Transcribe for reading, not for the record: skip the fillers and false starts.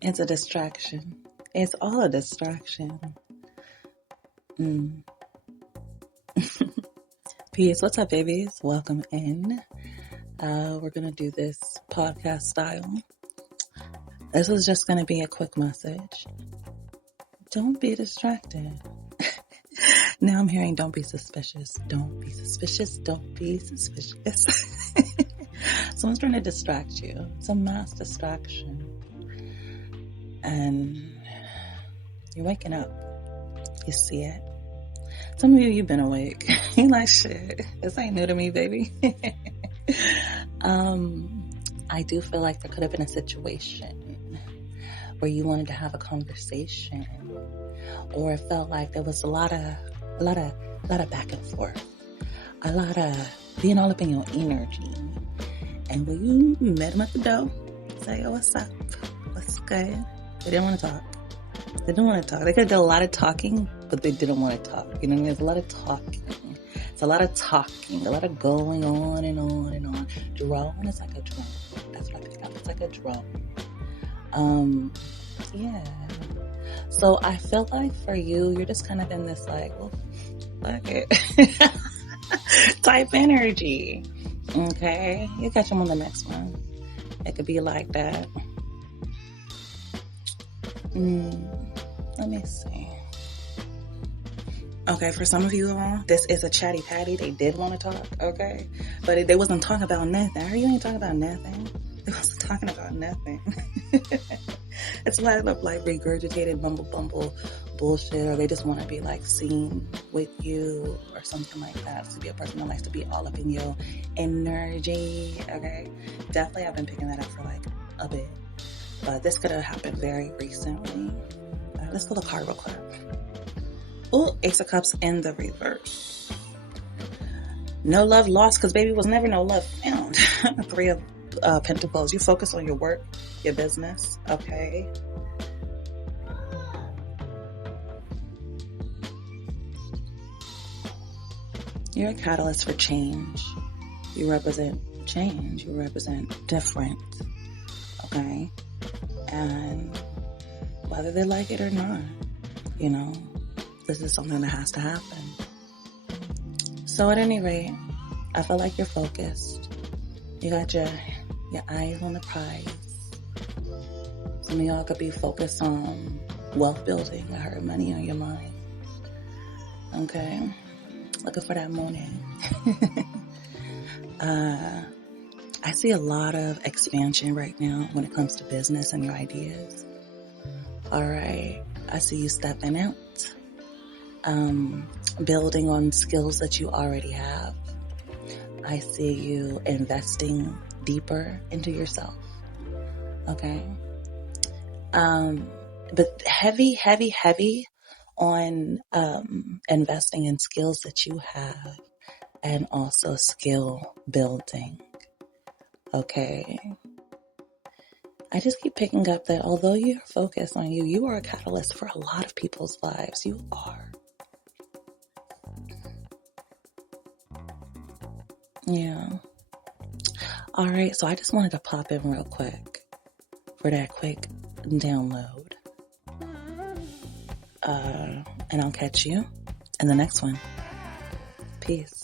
It's a distraction. It's all a distraction. Peace. What's up, babies? Welcome in. We're going to do this podcast style. This is just going to be a quick message. Don't be distracted. Now I'm hearing don't be suspicious. Don't be suspicious. Don't be suspicious. Someone's trying to distract you. It's a mass distraction. And you're waking up. You see it. Some of you've been awake. You're like, shit, this ain't new to me, baby. I do feel like there could have been a situation where you wanted to have a conversation, or it felt like there was a lot of back and forth, a lot of being all up in your energy. And when you met them at the door, say, oh, what's up? What's good? They didn't want to talk. They didn't want to talk. They could have done a lot of talking, but they didn't want to talk. You know what I mean? There's a lot of talking. It's a lot of talking, a lot of going on and on and on. Drone is like a drum. That's what I picked up. It's like a drum. Yeah. So I feel like for you, you're just kind of in this like, well, fuck it type energy. Okay? You catch them on the next one. It could be like that. Let me see. Okay, for some of you all, this is a chatty patty. They did want to talk, okay? But they wasn't talking about nothing. Are you ain't talking about nothing? They wasn't talking about nothing. It's a lot of like regurgitated bumble bullshit, or they just want to be like seen with you or something like that. To be a person that likes to be all up in your energy, okay? Definitely I've been picking that up for like a bit. But this could have happened very recently. Let's pull the card real quick. Oh, Ace of Cups in the reverse. No love lost, because baby was never no love found. Three of Pentacles. You focus on your work, your business, okay? You're a catalyst for change. You represent change. You represent different, okay? And whether they like it or not, you know, this is something that has to happen. So at any rate, I feel like you're focused. You got your eyes on the prize. Some of y'all could be focused on wealth building. I heard money on your mind. Okay? Looking for that money. I see a lot of expansion right now when it comes to business and your ideas. All right. I see you stepping out. Building on skills that you already have. I see you investing deeper into yourself. Okay. But heavy on investing in skills that you have and also skill building. Okay. I just keep picking up that although you're focused on you, you are a catalyst for a lot of people's lives. You are. Yeah. All right. So I just wanted to pop in real quick for that quick download. And I'll catch you in the next one. Peace.